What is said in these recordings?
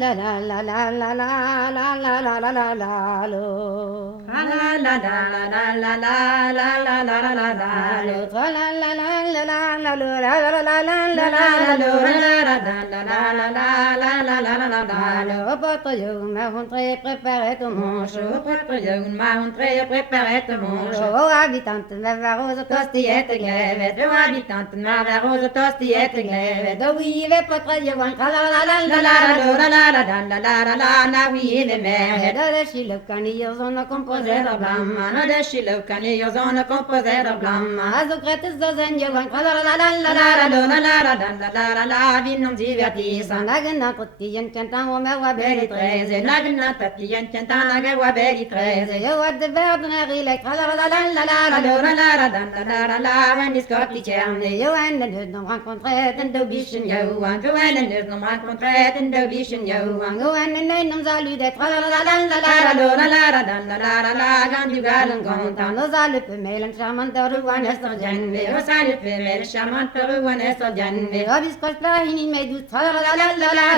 la la la la la la la la la la la la lo. La la la la la la la la la la la la la lo. Tra la la la la la la lo la la la la la La la la la lo. la la la la la la la la la la la la lo. Au porte m'a rentré préparé tout mon Au chou. prêtre m'a montré préparé tout mon chou. Au habitante ma varose Tostillette glaive, deux habitantes de ma rose, tostillette glaive. do oui ve potre je wan la la la La la la la la la la la la la la la la, oui, les mères. do de chi le canillo sono composé Composé de de blanc. blanc, no de chilo canillo, zone composé de blanc. Azocrates do zen je wan la la la La la la la la la la la la la la, vi non divertissant. Sanagana pottiyan cantan o me wa Beri beri treze, nagna tatien tientana che wa beri treze. Yo wat de verdner like la la la la la La la la la la la la la, when is got the cerne. Yo en de no rencontré den do bichen Yo, and go in and there's no man contract in the vision, yo. Go en de nem zalu de la la la la La la la la la la la la la, quand you got and gone down. No zalu pe melen charmant do wan ester jen Yo salute female, charmant Peru and Esther Janve. Yo bis kos plahini me du la la la la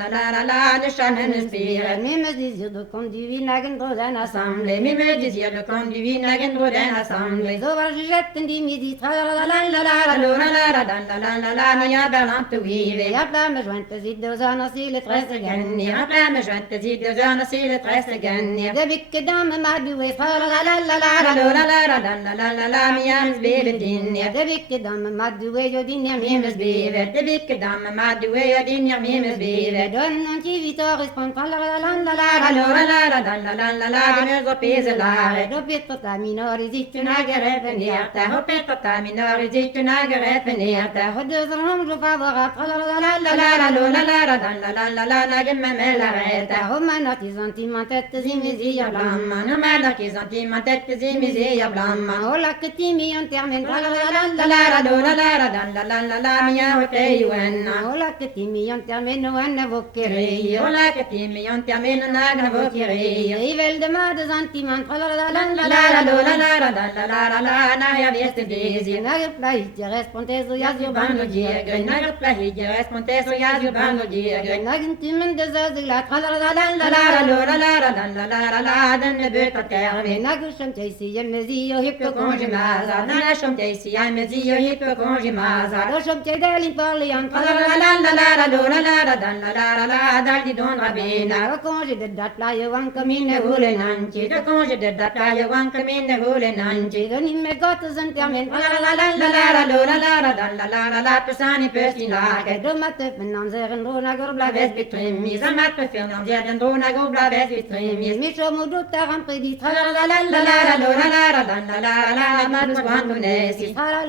La la la la, the Shannon is spirit. Même désir de conduire nagen do den Assemblée, me me désir de conduire nagen roden assemblée. So var jetten di midi la la la la La la la, no ya berlant to weave. Ja bla me jointe zid do zana si le tresse gen Ja, me jointe si de zone si le tresse gen. De bikke dame ma du we la la la la La, mi arms baby din. De bikke dame ma du we jo din Mimes mimes beaver, the big dame, mad way, I didn't mimes beaver. Don non ci vitoris con la la la la La, the nurse of Pizalare. Do pietto ta minori zittu To Nagare Veniata, Hopeta Taminor, is it to Nagare Veniata? Ho deux rom jo favora la La, Nagamela Reta. Ho manati sentimentette zimizia Blamma, no matter is on team, my tet is in Mizia Blamma. Ho la che ti mi on termen La, mia, what you and now. Ho la che ti mi on termen no anna voccherei You like a team, you tell me, Nagan Vokiri. Ivel de ma de sentiment La, Naya yesterday. Nagel plahitje responde so ja Yazu Bano Diego, Naga Plahija, Responteso Yazu Bano Diego. Nagin timen de zazila La, then the book of Termin. Nagel chantesi yemezi yo hippo Congimaza, Nana Shomtesi, I'm a zio hippo congimaza. Do chante delin parlian Daldi Don Rabina. Ho conge de dat la yo wan camine Hule Nanci, the conge de Datalia, one come in the Hule Nanci. Don in me gottes en termen La, Pisani Pestina. Do matte menan zeren do nagor La blaves veste bitremis, a mat perfilm, dia dendrona go la veste bitremis. Mi chomo do taram predit La, Madus Guandunesis. La,